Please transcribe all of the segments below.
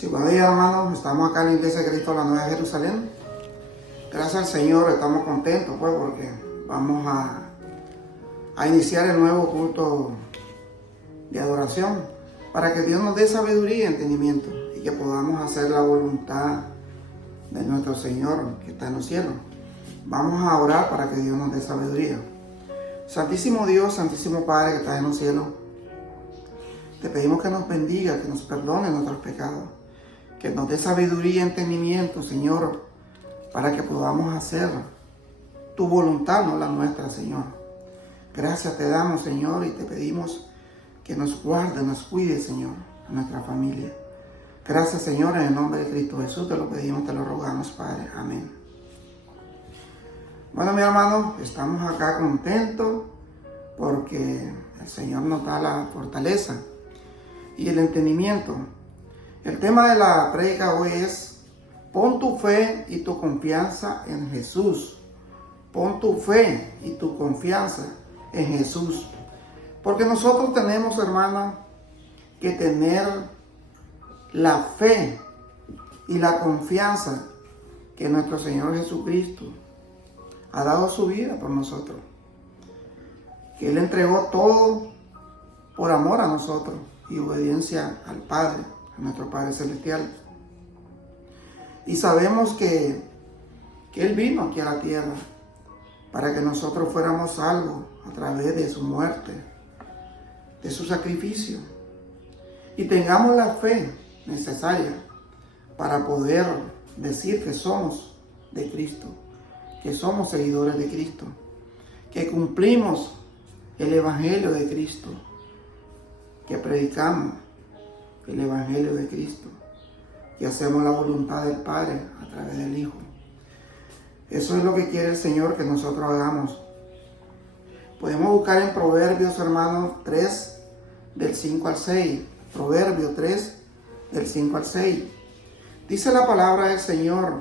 Sí, buenos días, hermanos. Estamos acá en la Iglesia de Cristo, la Nueva Jerusalén. Gracias al Señor, estamos contentos, pues, porque vamos a iniciar el nuevo culto de adoración, para que Dios nos dé sabiduría y entendimiento, y que podamos hacer la voluntad de nuestro Señor, que está en los cielos. Vamos a orar para que Dios nos dé sabiduría. Santísimo Dios, Santísimo Padre que estás en los cielos, te pedimos que nos bendiga, que nos perdone nuestros pecados, que nos dé sabiduría y entendimiento, Señor, para que podamos hacer tu voluntad, no la nuestra, Señor. Gracias te damos, Señor, y te pedimos que nos guarde, nos cuide, Señor, a nuestra familia. Gracias, Señor, en el nombre de Cristo Jesús te lo pedimos, te lo rogamos, Padre. Amén. Bueno, mi hermano, estamos acá contentos porque el Señor nos da la fortaleza y el entendimiento. El tema de la prédica hoy es: pon tu fe y tu confianza en Jesús. Pon tu fe y tu confianza en Jesús. Porque nosotros tenemos, hermano, que tener la fe y la confianza que nuestro Señor Jesucristo ha dado su vida por nosotros. Que Él entregó todo por amor a nosotros y obediencia al Padre, a nuestro Padre Celestial. Y sabemos que Él vino aquí a la tierra para que nosotros fuéramos salvos a través de su muerte, de su sacrificio, y tengamos la fe necesaria para poder decir que somos de Cristo, que somos seguidores de Cristo, que cumplimos el Evangelio de Cristo, que predicamos el Evangelio de Cristo, que hacemos la voluntad del Padre a través del Hijo. Eso es lo que quiere el Señor que nosotros hagamos. Podemos buscar en Proverbios, hermanos, 3, del 5 al 6. Proverbios 3, del 5 al 6. Dice la palabra del Señor: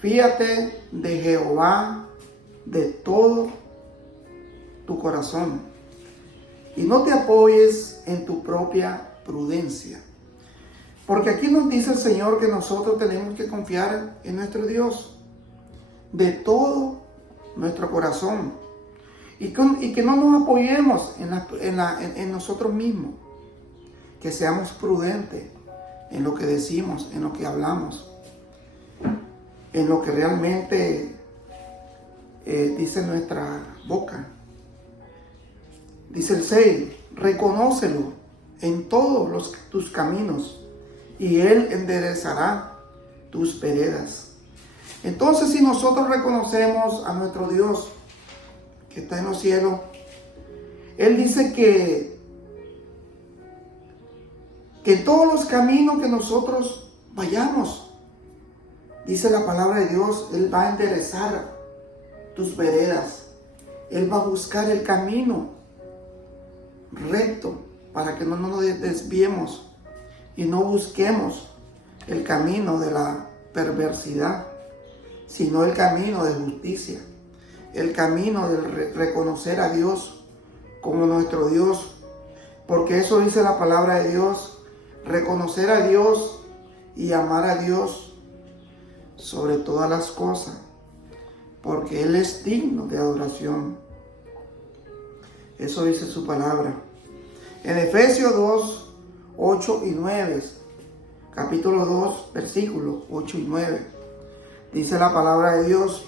fíate de Jehová de todo tu corazón, y no te apoyes en tu propia prudencia. Porque aquí nos dice el Señor que nosotros tenemos que confiar en nuestro Dios de todo nuestro corazón, y que no nos apoyemos en nosotros mismos, que seamos prudentes en lo que decimos, en lo que hablamos, en lo que realmente dice nuestra boca. Dice el 6, reconócelo en todos tus caminos, y Él enderezará tus veredas. Entonces, si nosotros reconocemos a nuestro Dios que está en los cielos, Él dice que en todos los caminos que nosotros vayamos, dice la palabra de Dios, Él va a enderezar tus veredas. Él va a buscar el camino recto para que no nos desviemos y no busquemos el camino de la perversidad, sino el camino de justicia, el camino de reconocer a Dios como nuestro Dios. Porque eso dice la palabra de Dios: reconocer a Dios y amar a Dios sobre todas las cosas, porque Él es digno de adoración. Eso dice su palabra. En Efesios 2, 8 y 9, capítulo 2, versículos 8 y 9, dice la palabra de Dios,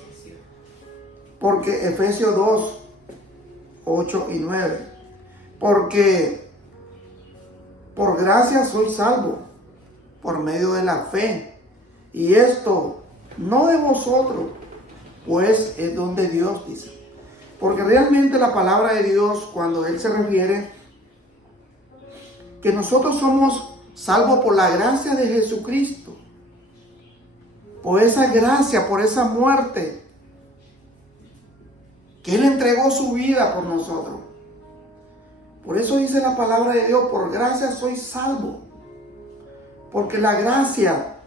porque Efesios 2, 8 y 9, porque por gracia soy salvo, por medio de la fe, y esto no de vosotros, pues es don de Dios, dice. Porque realmente la palabra de Dios, cuando Él se refiere que nosotros somos salvos por la gracia de Jesucristo, por esa gracia, por esa muerte, que Él entregó su vida por nosotros. Por eso dice la palabra de Dios: por gracia soy salvo. Porque la gracia,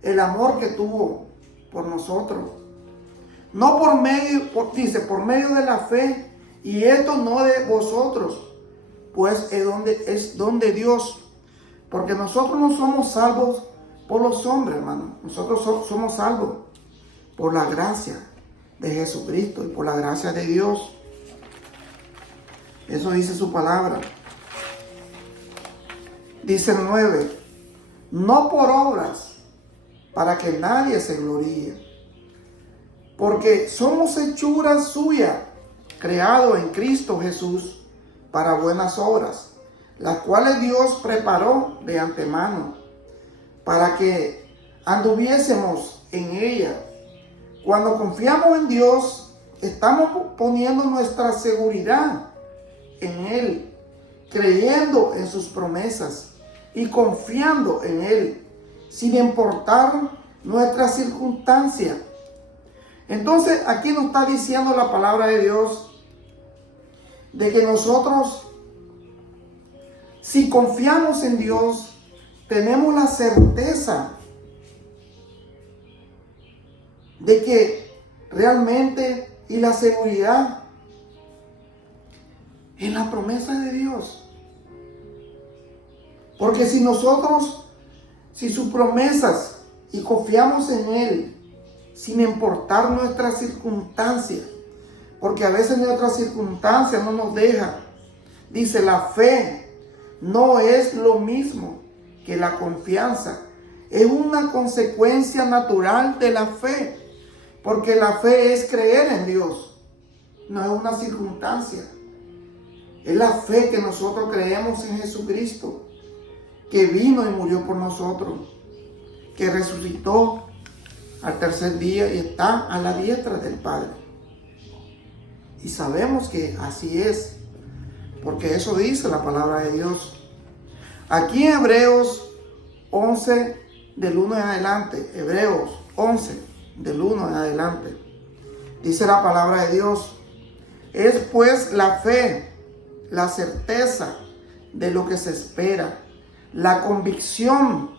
el amor que tuvo por nosotros, no por medio, dice, por medio de la fe, y esto no de vosotros, pues es don de Dios, Porque nosotros no somos salvos por los hombres, hermano. Nosotros somos salvos por la gracia de Jesucristo y por la gracia de Dios. Eso dice su palabra. Dice el 9, no por obras, para que nadie se gloríe. Porque somos hechura suya, creado en Cristo Jesús para buenas obras, las cuales Dios preparó de antemano, para que anduviésemos en ella. Cuando confiamos en Dios, estamos poniendo nuestra seguridad en Él, creyendo en sus promesas y confiando en Él, sin importar nuestras circunstancias. Entonces, aquí nos está diciendo la palabra de Dios de que nosotros, si confiamos en Dios, tenemos la certeza de que realmente, y la seguridad en la promesa de Dios. Porque si nosotros, si sus promesas, y confiamos en Él, sin importar nuestras circunstancias, porque a veces nuestras circunstancias no nos dejan. Dice, la fe no es lo mismo que la confianza. Es una consecuencia natural de la fe, porque la fe es creer en Dios, no es una circunstancia. Es la fe que nosotros creemos en Jesucristo, que vino y murió por nosotros, que resucitó al tercer día y está a la diestra del Padre. Y sabemos que así es, porque eso dice la palabra de Dios. Aquí en Hebreos 11, del 1 en adelante, Hebreos 11, del 1 en adelante, dice la palabra de Dios: es pues la fe, la certeza de lo que se espera, la convicción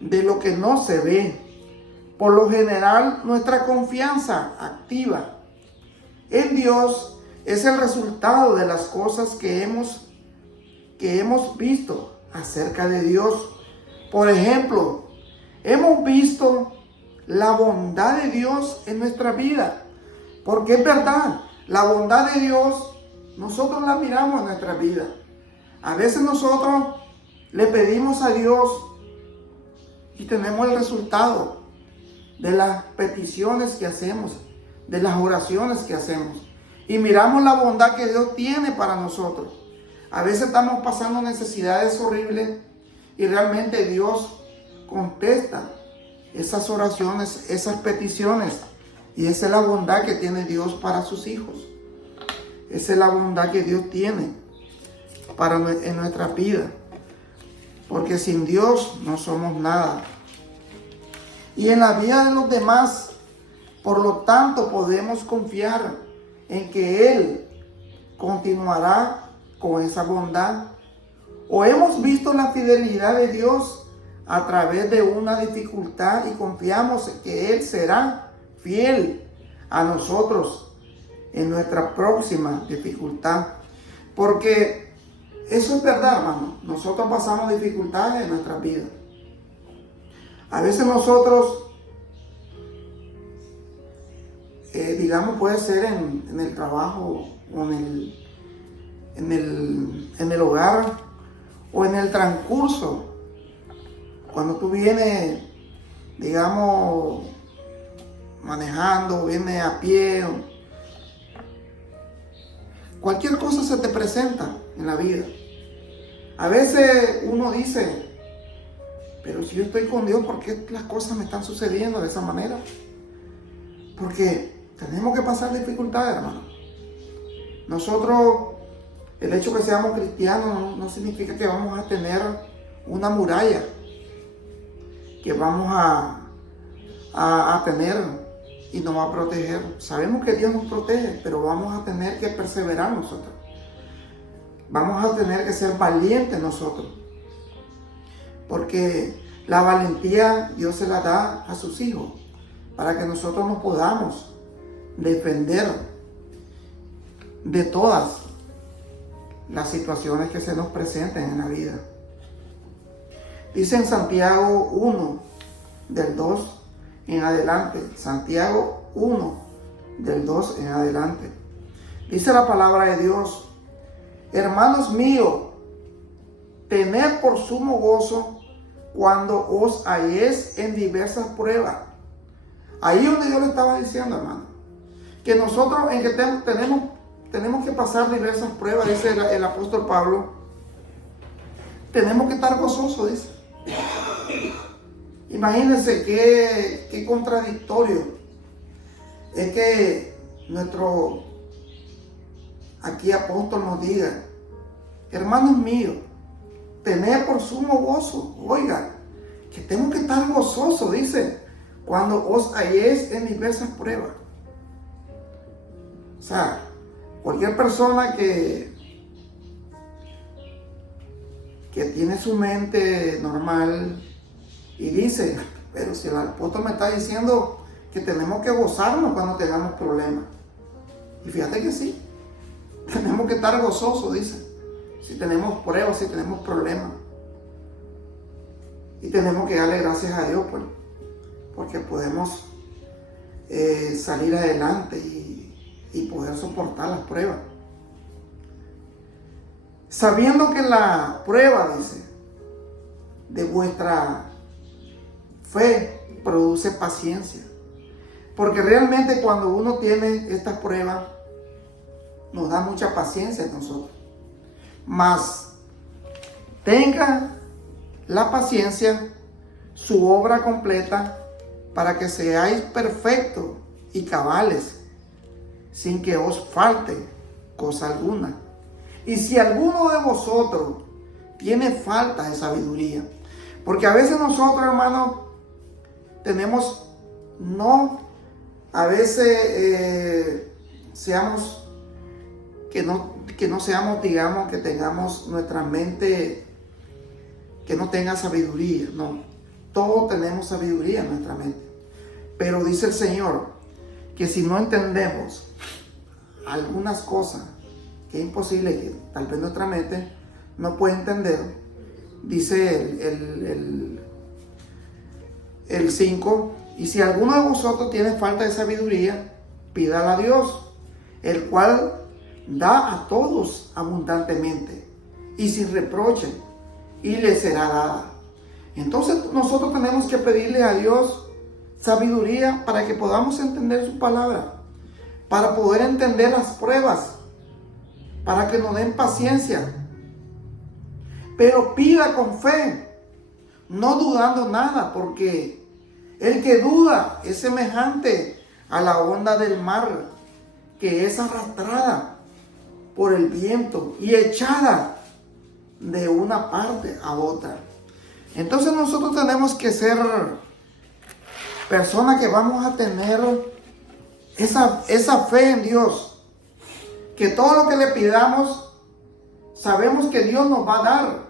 de lo que no se ve. Por lo general, nuestra confianza activa en Dios es el resultado de las cosas que hemos visto acerca de Dios. Por ejemplo, hemos visto la bondad de Dios en nuestra vida, porque es verdad, la bondad de Dios nosotros la miramos en nuestra vida. A veces nosotros le pedimos a Dios y tenemos el resultado de las peticiones que hacemos, de las oraciones que hacemos, y miramos la bondad que Dios tiene para nosotros. A veces estamos pasando necesidades horribles y realmente Dios contesta esas oraciones, esas peticiones, y esa es la bondad que tiene Dios para sus hijos. Esa es la bondad que Dios tiene en nuestra vida, porque sin Dios no somos nada. Y en la vida de los demás, por lo tanto, podemos confiar en que Él continuará con esa bondad. O hemos visto la fidelidad de Dios a través de una dificultad y confiamos en que Él será fiel a nosotros en nuestra próxima dificultad. Porque eso es verdad, hermano. Nosotros pasamos dificultades en nuestra vida. A veces nosotros, digamos, puede ser en el trabajo o en el hogar o en el transcurso. Cuando tú vienes, digamos, manejando, vienes a pie, cualquier cosa se te presenta en la vida. A veces uno dice, pero si yo estoy con Dios, ¿por qué las cosas me están sucediendo de esa manera? Porque tenemos que pasar dificultades, hermano. Nosotros, el hecho que seamos cristianos no significa que vamos a tener una muralla que vamos a tener y nos va a proteger. Sabemos que Dios nos protege, pero vamos a tener que perseverar nosotros. Vamos a tener que ser valientes nosotros. Porque la valentía Dios se la da a sus hijos para que nosotros nos podamos defender de todas las situaciones que se nos presenten en la vida. Dice en Santiago 1, del 2 en adelante. Santiago 1, del 2 en adelante. Dice la palabra de Dios: hermanos míos, tened por sumo gozo cuando os halléis en diversas pruebas. Ahí donde yo le estaba diciendo, hermano, que nosotros en que tenemos que pasar diversas pruebas, dice el apóstol Pablo, tenemos que estar gozosos, dice. Imagínense qué contradictorio es que nuestro aquí apóstol nos diga: hermanos míos, tened por sumo gozo. Oiga, que tengo que estar gozoso, dice, cuando os halléis en diversas pruebas. O sea, cualquier persona que tiene su mente normal y dice: pero si el apóstol me está diciendo que tenemos que gozarnos cuando tengamos problemas. Y fíjate que sí, tenemos que estar gozosos, dice, si tenemos pruebas, si tenemos problemas. Y tenemos que darle gracias a Dios, pues, porque podemos salir adelante y poder soportar las pruebas. Sabiendo que la prueba, dice, de vuestra fe produce paciencia. Porque realmente cuando uno tiene estas pruebas, nos da mucha paciencia a nosotros. Mas tenga la paciencia su obra completa, para que seáis perfectos y cabales, sin que os falte cosa alguna. Y si alguno de vosotros tiene falta de sabiduría, porque a veces nosotros, hermanos, tenemos, a veces que no seamos, digamos, que tengamos nuestra mente que no tenga sabiduría. No, todos tenemos sabiduría en nuestra mente. Pero dice el Señor que si no entendemos algunas cosas que es imposible, que tal vez nuestra mente no puede entender, dice el 5, y si alguno de vosotros tiene falta de sabiduría, pídala a Dios, el cual da a todos abundantemente y sin reproche, y le será dada. Entonces nosotros tenemos que pedirle a Dios sabiduría para que podamos entender su palabra, para poder entender las pruebas, para que nos den paciencia. Pero pida con fe, no dudando nada, porque el que duda es semejante a la onda del mar, que es arrastrada por el viento y echada de una parte a otra. Entonces nosotros tenemos que ser personas que vamos a tener esa fe en Dios, que todo lo que le pidamos sabemos que Dios nos va a dar.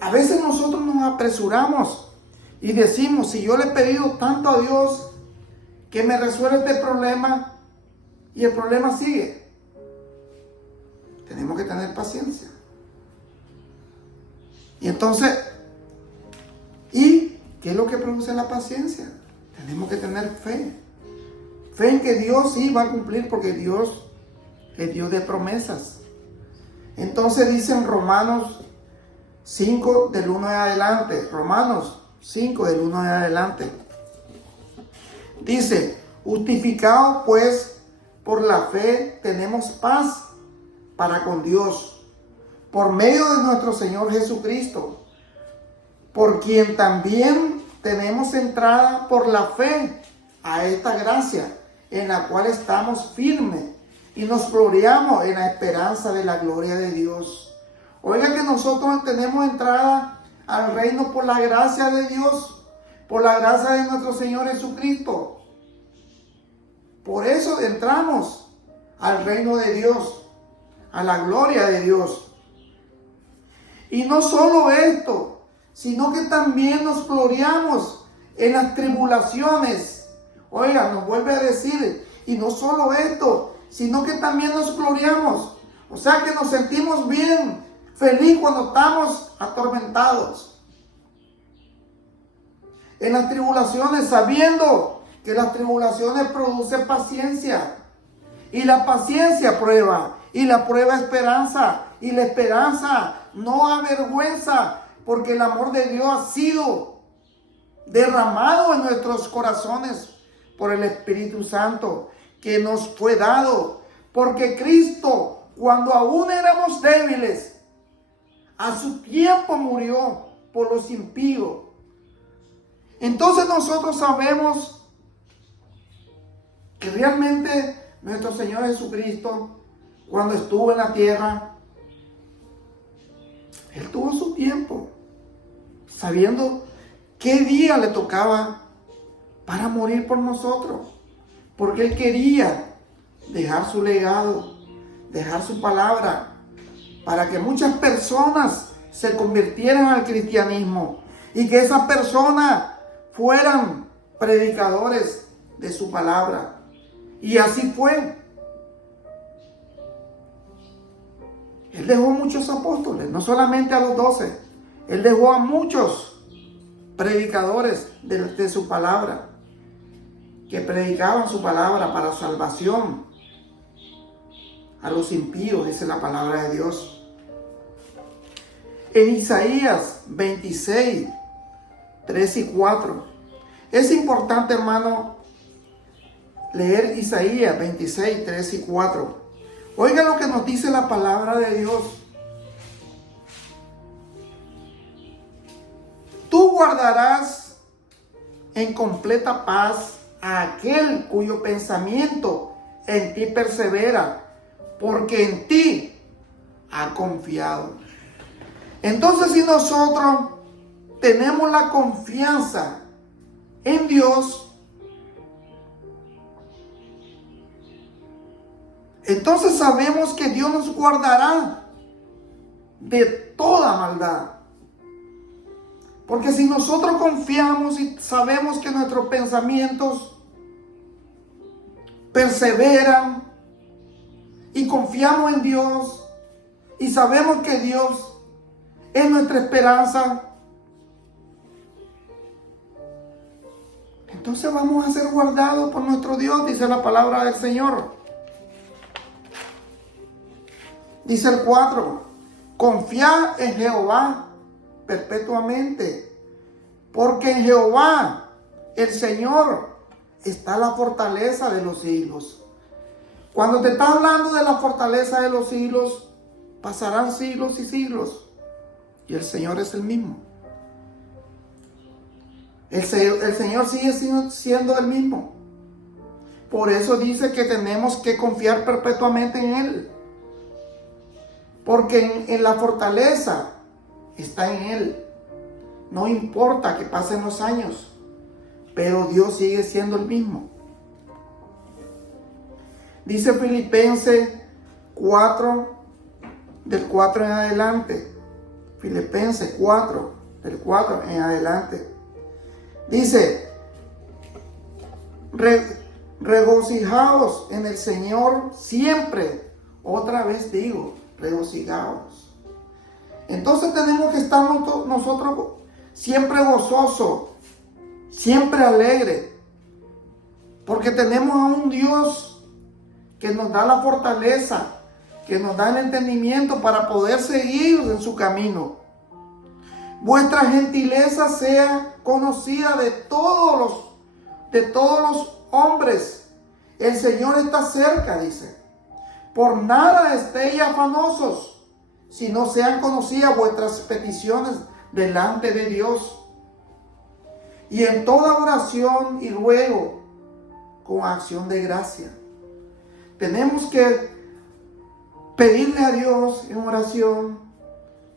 A veces nosotros nos apresuramos y decimos: si yo le he pedido tanto a Dios que me resuelva este problema, y el problema sigue. Tenemos que tener paciencia. Y entonces, ¿y qué es lo que produce la paciencia? Tenemos que tener fe. Fe en que Dios sí va a cumplir, porque Dios es Dios de promesas. Entonces dice en Romanos 5 del 1 en adelante. Romanos 5 del 1 en adelante. Dice: justificados pues por la fe tenemos paz para con Dios, por medio de nuestro Señor Jesucristo, por quien también tenemos entrada por la fe a esta gracia, en la cual estamos firmes y nos gloriamos en la esperanza de la gloria de Dios. Oiga, que nosotros tenemos entrada al reino por la gracia de Dios, por la gracia de nuestro Señor Jesucristo. Por eso entramos al reino de Dios, a la gloria de Dios. Y no solo esto, sino que también nos gloriamos en las tribulaciones. Oiga, nos vuelve a decir, y no solo esto, sino que también nos gloriamos. O sea que nos sentimos bien, feliz cuando estamos atormentados. en las tribulaciones, sabiendo que las tribulaciones producen paciencia. Y la paciencia prueba, y la prueba esperanza, y la esperanza no avergüenza, porque el amor de Dios ha sido derramado en nuestros corazones por el Espíritu Santo que nos fue dado. Porque Cristo, cuando aún éramos débiles, a su tiempo murió por los impíos. Entonces nosotros sabemos que realmente nuestro Señor Jesucristo, cuando estuvo en la tierra, Él tuvo su tiempo, sabiendo qué día le tocaba para morir por nosotros. Porque Él quería dejar su legado, dejar su palabra, para que muchas personas se convirtieran al cristianismo y que esas personas fueran predicadores de su palabra. Y así fue. Él dejó muchos apóstoles, no solamente a los 12. Él dejó a muchos predicadores de su palabra, que predicaban su palabra para salvación a los impíos, dice la palabra de Dios. En Isaías 26, 3 y 4. Es importante, hermano, leer Isaías 26, 3 y 4. Oiga lo que nos dice la palabra de Dios. Tú guardarás en completa paz a aquel cuyo pensamiento en ti persevera, porque en ti ha confiado. Entonces, si nosotros tenemos la confianza en Dios, entonces sabemos que Dios nos guardará de toda maldad. Porque si nosotros confiamos y sabemos que nuestros pensamientos perseveran y confiamos en Dios y sabemos que Dios es nuestra esperanza, entonces vamos a ser guardados por nuestro Dios, dice la palabra del Señor. Dice el 4, confiad en Jehová perpetuamente, porque en Jehová, el Señor, está la fortaleza de los siglos. Cuando te está hablando de la fortaleza de los siglos, pasarán siglos y siglos, y el Señor es el mismo. El Señor sigue siendo el mismo. Por eso dice que tenemos que confiar perpetuamente en Él. Porque en la fortaleza está en Él. No importa que pasen los años, pero Dios sigue siendo el mismo. Dice Filipenses 4, del 4 en adelante. Filipenses 4, del 4 en adelante. Dice, regocijaos en el Señor siempre. Otra vez digo, regocijaos. Entonces tenemos que estar nosotros siempre gozosos, siempre alegres, porque tenemos a un Dios que nos da la fortaleza, que nos da el entendimiento para poder seguir en su camino. Vuestra gentileza sea conocida de todos los hombres. El Señor está cerca, dice. Por nada estéis afanosos, si no sean conocidas vuestras peticiones delante de Dios. Y en toda oración y ruego, con acción de gracia. Tenemos que pedirle a Dios en oración.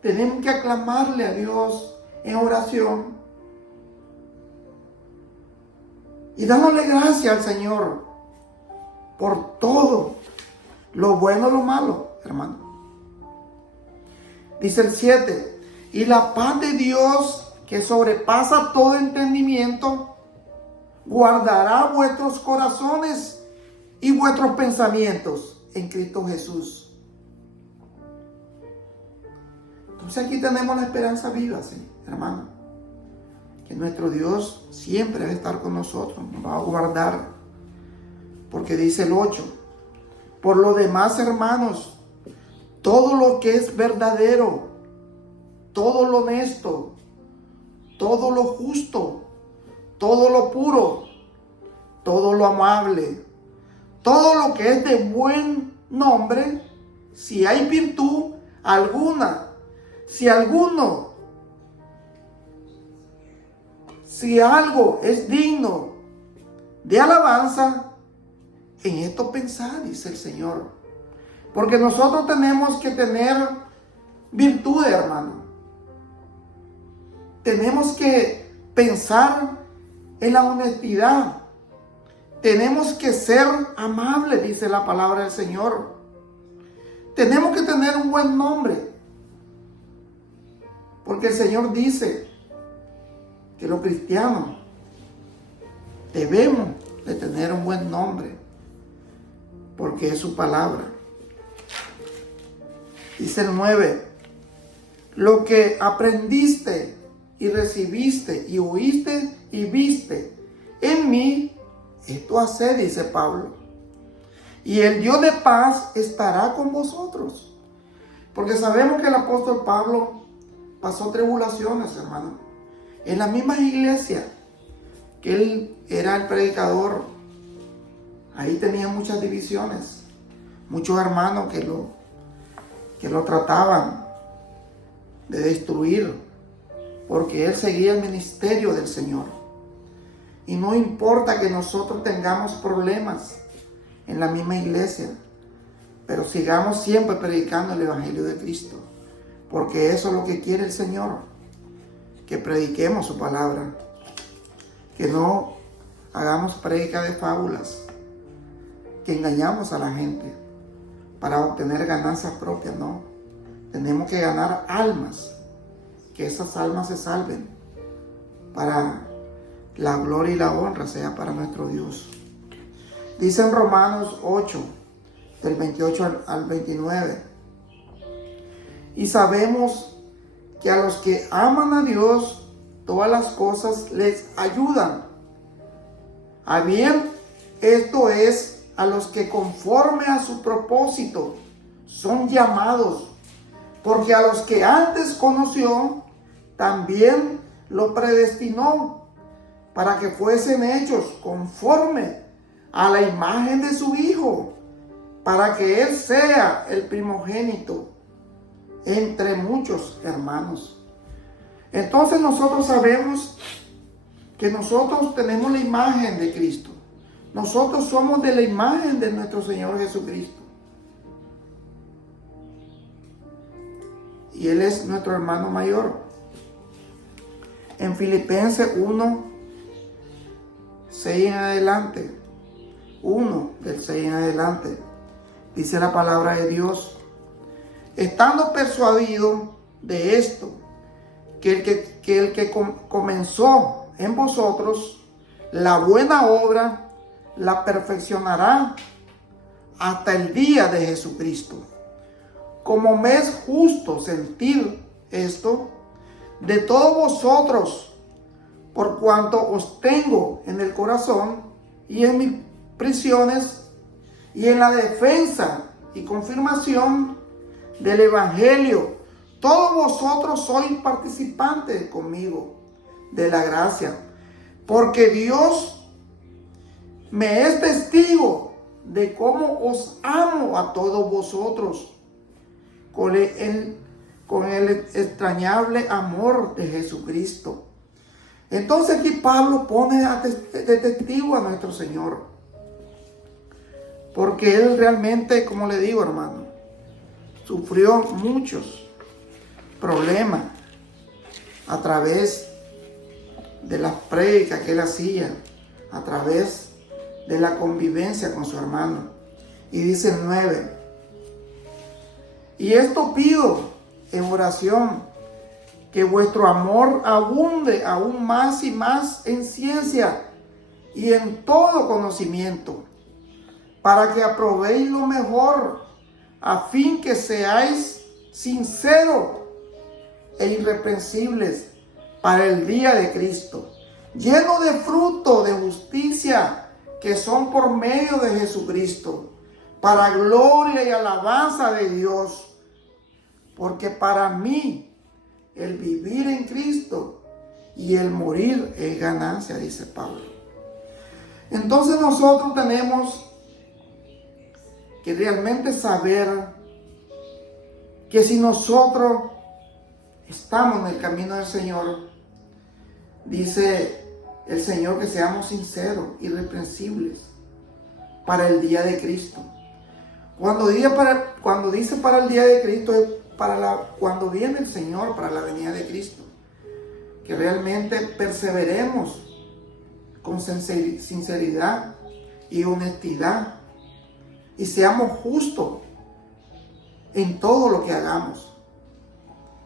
Tenemos que aclamarle a Dios en oración. Y dándole gracias al Señor por todo, lo bueno y lo malo, hermano. Dice el 7, y la paz de Dios, que sobrepasa todo entendimiento, guardará vuestros corazones y vuestros pensamientos en Cristo Jesús. Entonces aquí tenemos la esperanza viva, ¿sí, hermano? que nuestro Dios siempre va a estar con nosotros, nos va a guardar. Porque dice el 8, por lo demás, hermanos, todo lo que es verdadero, todo lo honesto, todo lo justo, todo lo puro, todo lo amable, todo lo que es de buen nombre, si hay virtud alguna, si algo es digno de alabanza, en esto pensad, dice el Señor. Porque nosotros tenemos que tener virtudes, hermano. Tenemos que pensar en la honestidad. Tenemos que ser amables, dice la palabra del Señor. Tenemos que tener un buen nombre. Porque el Señor dice que los cristianos debemos de tener un buen nombre. Porque es su palabra. Dice el 9. Lo que aprendiste y recibiste y oíste y viste en mí, esto haced, dice Pablo. Y el Dios de paz estará con vosotros. Porque sabemos que el apóstol Pablo pasó tribulaciones, hermano. En la misma iglesia que él era el predicador, ahí tenía muchas divisiones. Muchos hermanos que lo trataban de destruir, porque él seguía el ministerio del Señor. Y no importa que nosotros tengamos problemas en la misma iglesia, pero sigamos siempre predicando el Evangelio de Cristo, porque eso es lo que quiere el Señor, que prediquemos su palabra, que no hagamos prédica de fábulas, que engañamos a la gente para obtener ganancias propias. No, tenemos que ganar almas, que esas almas se salven, para la gloria y la honra sea para nuestro Dios. Dice en Romanos 8, del 28 al 29, y sabemos que a los que aman a Dios, todas las cosas les ayudan a bien, esto es, a los que conforme a su propósito son llamados, porque a los que antes conoció, también lo predestinó para que fuesen hechos conforme a la imagen de su Hijo, para que Él sea el primogénito entre muchos hermanos. Entonces nosotros sabemos que nosotros tenemos la imagen de Cristo. Nosotros somos de la imagen de nuestro Señor Jesucristo. Y Él es nuestro hermano mayor. En Filipenses 1, 6 en adelante, 1 del 6 en adelante, dice la palabra de Dios: estando persuadido de esto, que el que comenzó en vosotros la buena obra, la perfeccionará hasta el día de Jesucristo. Como me es justo sentir esto de todos vosotros, por cuanto os tengo en el corazón y en mis prisiones y en la defensa y confirmación del Evangelio, todos vosotros sois participantes conmigo de la gracia, porque Dios me es testigo de cómo os amo a todos vosotros con el extrañable amor de Jesucristo. Entonces aquí Pablo pone de testigo a nuestro Señor, porque Él realmente, como le digo, hermano, sufrió muchos problemas a través de las prédicas que Él hacía, a través de la convivencia con su hermano. Y dice el 9: y esto pido en oración, que vuestro amor abunde aún más y más en ciencia y en todo conocimiento, para que aprobéis lo mejor, a fin que seáis sinceros e irreprensibles para el día de Cristo, lleno de fruto de justicia que son por medio de Jesucristo, para gloria y alabanza de Dios. Porque para mí el vivir en Cristo y el morir es ganancia, dice Pablo. Entonces nosotros tenemos que realmente saber que si nosotros estamos en el camino del Señor, dice el Señor que seamos sinceros, irreprensibles para el día de Cristo. Cuando dice para el día de Cristo es cuando viene el Señor, para la venida de Cristo. Que realmente perseveremos con sinceridad y honestidad y seamos justos en todo lo que hagamos.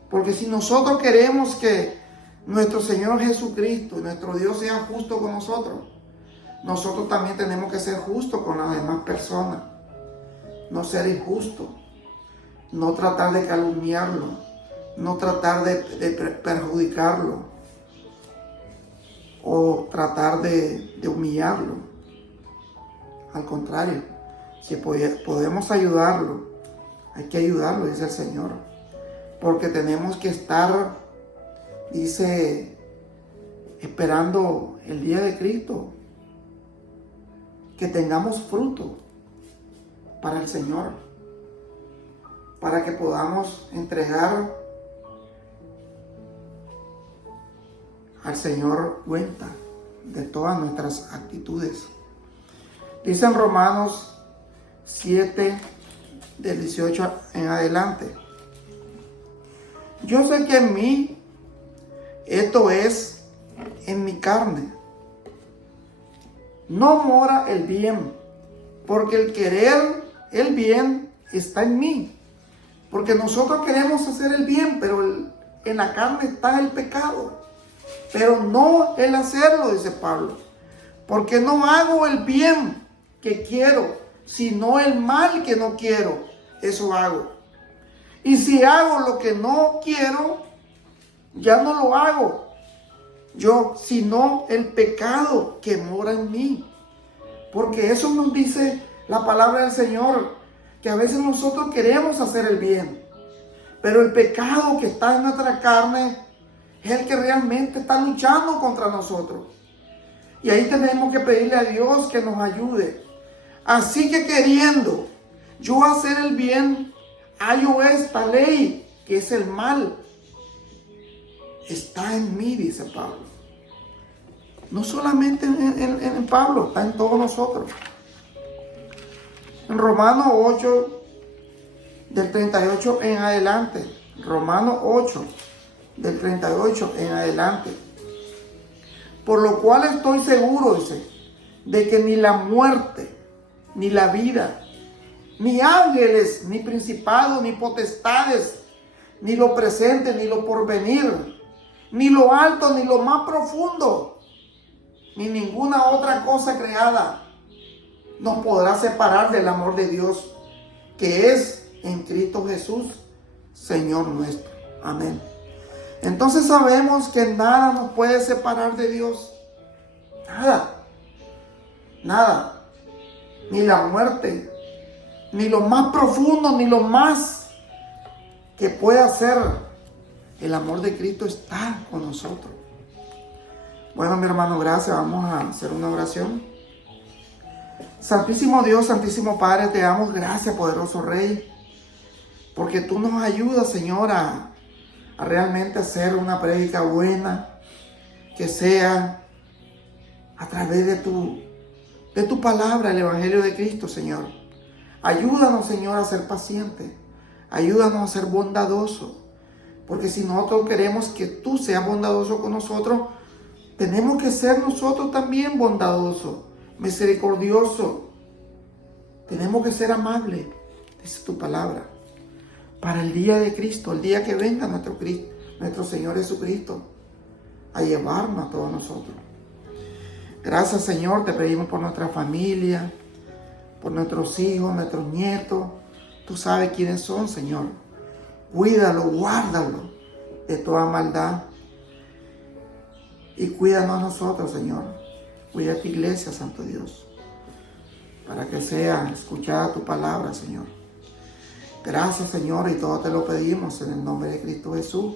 Porque si nosotros queremos que nuestro Señor Jesucristo, nuestro Dios, sea justo con nosotros, nosotros también tenemos que ser justos con las demás personas. No ser injusto, no tratar de calumniarlo, no tratar de perjudicarlo o tratar de humillarlo. Al contrario, si podemos ayudarlo, hay que ayudarlo, dice el Señor. Porque tenemos que estar, dice, esperando el día de Cristo, que tengamos fruto para el Señor, para que podamos entregar al Señor cuenta de todas nuestras actitudes. Dice en Romanos 7, del 18 en adelante: yo sé que en mí, esto es, en mi carne, no mora el bien, porque el querer el bien está en mí. Porque nosotros queremos hacer el bien, pero en la carne está el pecado. Pero no el hacerlo, dice Pablo. Porque no hago el bien que quiero, sino el mal que no quiero. Eso hago. Y si hago lo que no quiero, ya no lo hago yo, sino el pecado que mora en mí. Porque eso nos dice la palabra del Señor, que a veces nosotros queremos hacer el bien, pero el pecado que está en nuestra carne es el que realmente está luchando contra nosotros. Y ahí tenemos que pedirle a Dios que nos ayude. Así que queriendo yo hacer el bien, hallo esta ley, que es el mal. Está en mí, dice Pablo. No solamente en Pablo, está en todos nosotros. En Romanos 8, del 38 en adelante. Romanos 8, del 38 en adelante. Por lo cual estoy seguro, dice, de que ni la muerte, ni la vida, ni ángeles, ni principados, ni potestades, ni lo presente, ni lo porvenir, ni lo alto, ni lo más profundo, ni ninguna otra cosa creada nos podrá separar del amor de Dios, que es en Cristo Jesús, Señor nuestro. Amén. Entonces sabemos que nada nos puede separar de Dios. Nada. Nada. Ni la muerte, ni lo más profundo, ni lo más que pueda ser. El amor de Cristo está con nosotros. Bueno, mi hermano, gracias. Vamos a hacer una oración. Santísimo Dios, Santísimo Padre, te damos gracias, poderoso Rey, porque tú nos ayudas, Señor, a realmente hacer una prédica buena, que sea a través de tu palabra, el Evangelio de Cristo, Señor. Ayúdanos, Señor, a ser pacientes. Ayúdanos a ser bondadosos. Porque si nosotros queremos que tú seas bondadoso con nosotros, tenemos que ser nosotros también bondadosos, misericordiosos. Tenemos que ser amables, dice tu palabra, para el día de Cristo, el día que venga nuestro Señor Jesucristo, a llevarnos a todos nosotros. Gracias, Señor, te pedimos por nuestra familia, por nuestros hijos, nuestros nietos. Tú sabes quiénes son, Señor. Cuídalo, guárdalo de toda maldad. Y cuídanos a nosotros, Señor. Cuida a tu iglesia, Santo Dios, para que sea escuchada tu palabra, Señor. Gracias, Señor, y todo te lo pedimos en el nombre de Cristo Jesús,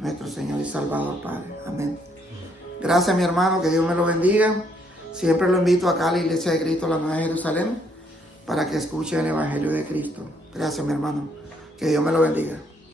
nuestro Señor y Salvador, Padre. Amén. Gracias, mi hermano, que Dios me lo bendiga. Siempre lo invito acá a la Iglesia de Cristo, la Nueva Jerusalén, para que escuche el Evangelio de Cristo. Gracias, mi hermano. Que Dios me lo bendiga.